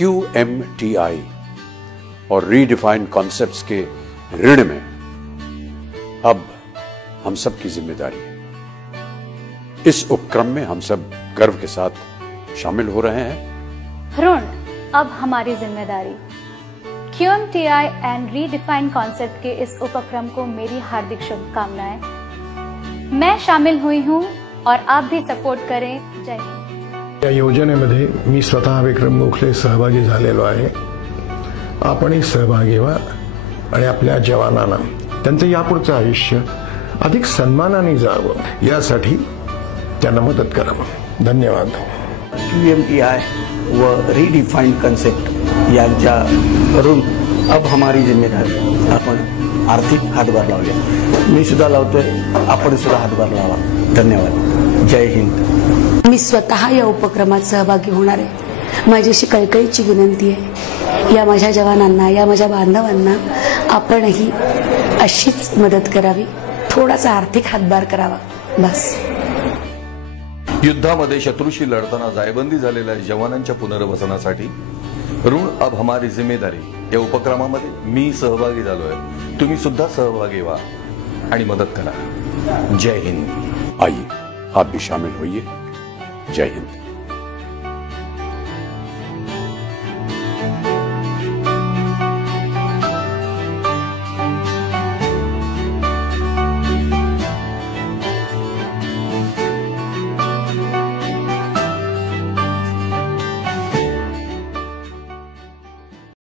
QMTI और redefine concepts के ऋण में अब हम सब की जिम्मेदारी है। इस उपक्रम में हम सब गर्व के साथ शामिल हो रहे हैं। ऋण अब हमारी जिम्मेदारी। QMTI एंड रीडिफाइन कॉन्सेप्ट के इस उपक्रम को मेरी हार्दिक शुभकामनाएं। मैं शामिल हुई हूं और आप भी सपोर्ट करें। जय हिंद। या योजनेमध्ये मी स्वतः विक्रम गोखले सहभागी झालेलो आहे। आपणही सहभागी व्हा आणि आपल्या जवानांना त्यांचं यापुढचं आयुष्य अधिक सन्मानाने जावं यासाठी त्यांना मदत करा। धन्यवाद। QMTI व रीडिफाइंड कॉन्सेप्ट यांच्या ऋण अब हमारी जिम्मेदारी आपण आर्थिक हातभार लावूया। मी सुद्धा लावतोय, आपण सुद्धा हातभार लावा। धन्यवाद। जय हिंद। मी स्वतः या उपक्रमात सहभागी होणार आहे। माझी अशी कळकळीची विनंती आहे, या माझ्या जवानांना, या माझ्या बांधवांना आपणही अशीच मदत करावी, थोडासा आर्थिक हातभार करावा, बस। युद्धामध्ये शत्रूशी लढताना जायबंदी झालेल्या जवानांच्या पुनर्वसनासाठी ऋण अब हमारी जिम्मेदारी या उपक्रमामध्ये मी सहभागी झालोय। तुम्ही सुद्धा सहभागी व्हा आणि मदत करा। जय हिंद। आइए आप भी शामिल होइए। जय हिंद।